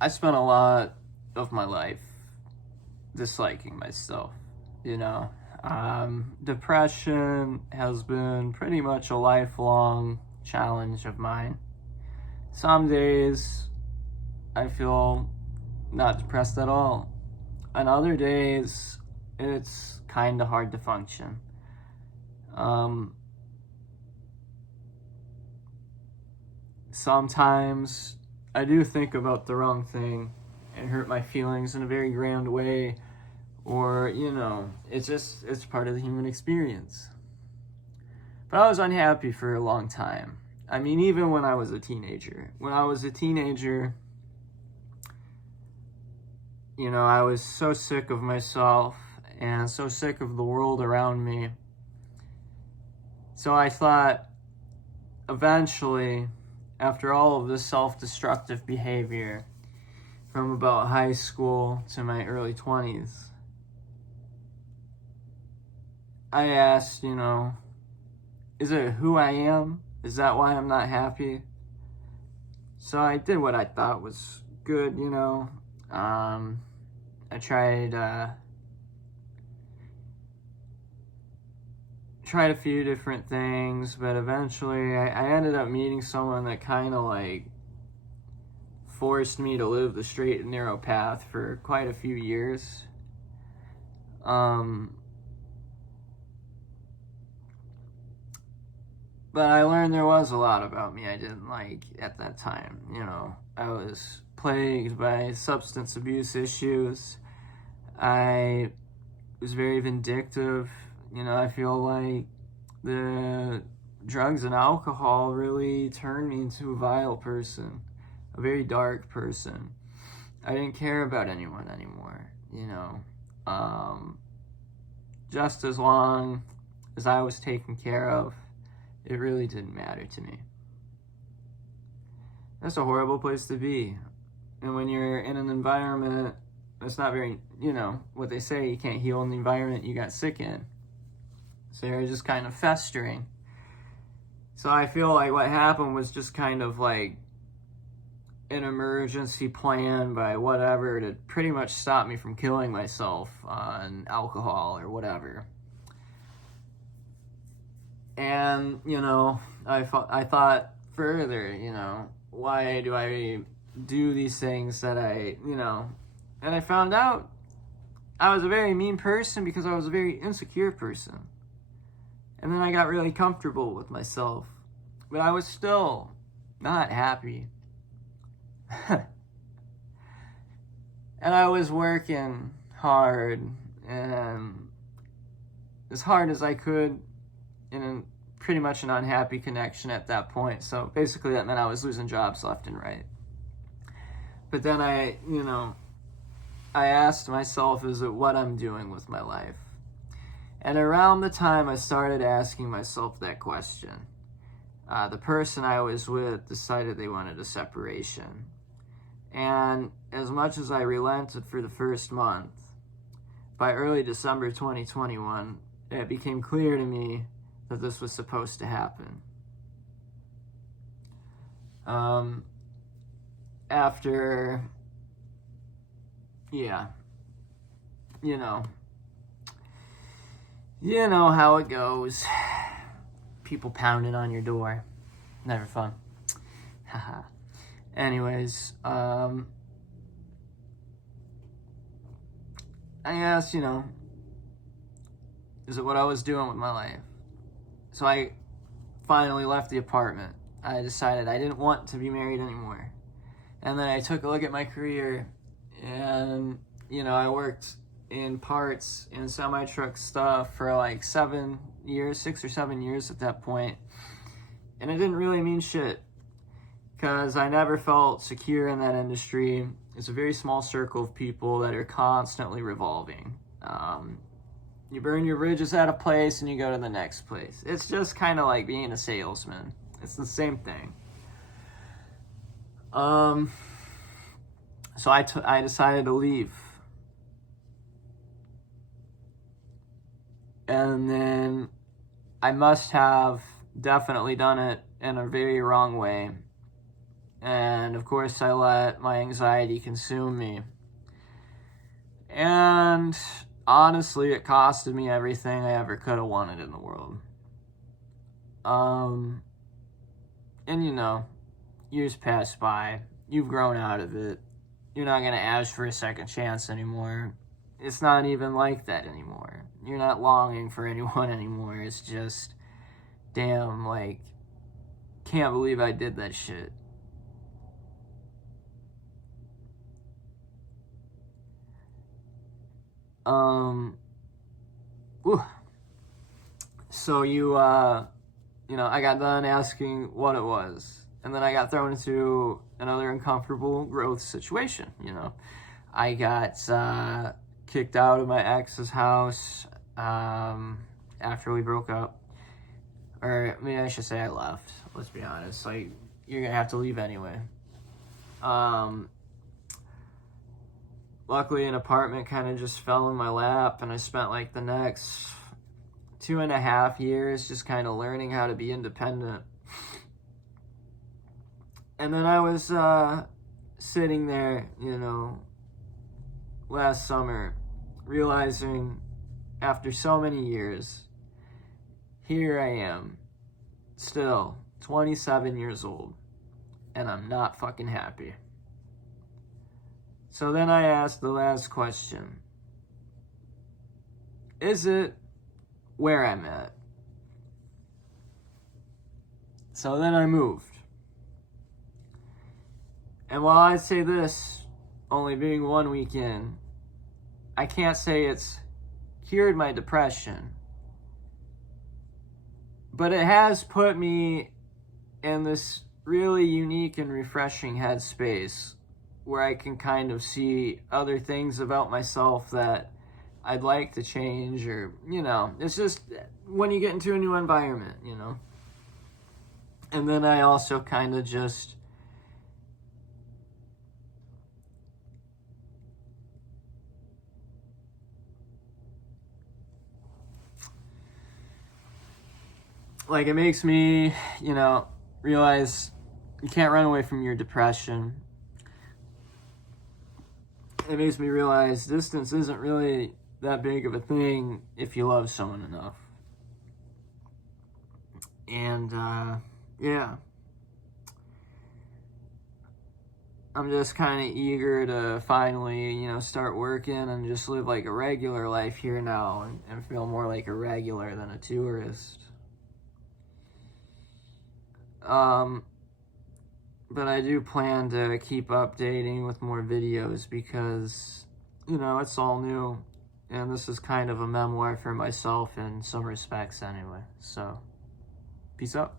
I spent a lot of my life disliking myself, you know. Depression has been pretty much a lifelong challenge of mine. Some days I feel not depressed at all, and other days it's kind of hard to function. Um, Sometimes I do think about the wrong thing and hurt my feelings in a very grand way, or, it's part of the human experience. But I was unhappy for a long time. I mean, even when I was a teenager. When I was a teenager, I was so sick of myself and so sick of the world around me. So I thought eventually, after all of this self destructive behavior from about high school to my early 20s, I asked, is it who I am? Is that why I'm not happy? So I did what I thought was good, I tried a few different things, but eventually I ended up meeting someone that kind of like forced me to live the straight and narrow path for quite a few years. But I learned there was a lot about me I didn't like at that time. I was plagued by substance abuse issues. I was very vindictive. I feel like the drugs and alcohol really turned me into a vile person, a very dark person. I didn't care about anyone anymore, just as long as I was taken care of, it really didn't matter to me. That's a horrible place to be. And when you're in an environment that's not very, what they say, you can't heal in the environment you got sick in. So you're just kind of festering. So I feel like what happened was just kind of like an emergency plan by whatever to pretty much stop me from killing myself on alcohol or whatever. And, I thought further, why do I do these things that and I found out I was a very mean person because I was a very insecure person. And then I got really comfortable with myself. But I was still not happy. And I was working hard and as hard as I could in pretty much an unhappy connection at that point. So basically that meant I was losing jobs left and right. But then I asked myself, is it what I'm doing with my life? And around the time I started asking myself that question, the person I was with decided they wanted a separation. And as much as I relented for the first month, by early December 2021, it became clear to me that this was supposed to happen. After, you know how it goes. People pounding on your door. Never fun. Haha. Anyways, I asked, is it what I was doing with my life? So I finally left the apartment. I decided I didn't want to be married anymore. And then I took a look at my career and, I worked in parts and semi-truck stuff for like 6 or 7 years at that point. And it didn't really mean shit because I never felt secure in that industry. It's a very small circle of people that are constantly revolving. You burn your bridges at a place and you go to the next place. It's just kind of like being a salesman. It's the same thing. So I decided to leave. And then I must have definitely done it in a very wrong way. And of course, I let my anxiety consume me. And honestly, it costed me everything I ever could have wanted in the world. And you know, years pass by, you've grown out of it. You're not going to ask for a second chance anymore. It's not even like that anymore. You're not longing for anyone anymore. It's just, damn, like, can't believe I did that shit. Whew. So I got done asking what it was. And then I got thrown into another uncomfortable growth situation, I got kicked out of my ex's house after we broke up. Or maybe I should say I left. Let's be honest. Like, you're going to have to leave anyway. Luckily, an apartment kind of just fell in my lap, and I spent like the next 2.5 years just kind of learning how to be independent. And then I was sitting there, last summer, realizing after so many years, here I am, still 27 years old, and I'm not fucking happy. So then I asked the last question. Is it where I'm at? So then I moved. And while I'd say this, only being 1 week in, I can't say it's cured my depression. But it has put me in this really unique and refreshing headspace where I can kind of see other things about myself that I'd like to change, or, it's just when you get into a new environment, And then I also kind of just it makes me, realize you can't run away from your depression. It makes me realize distance isn't really that big of a thing if you love someone enough. And, yeah. I'm just kind of eager to finally, start working and just live like a regular life here now and feel more like a regular than a tourist. But I do plan to keep updating with more videos because, it's all new. And this is kind of a memoir for myself in some respects anyway. So, peace out.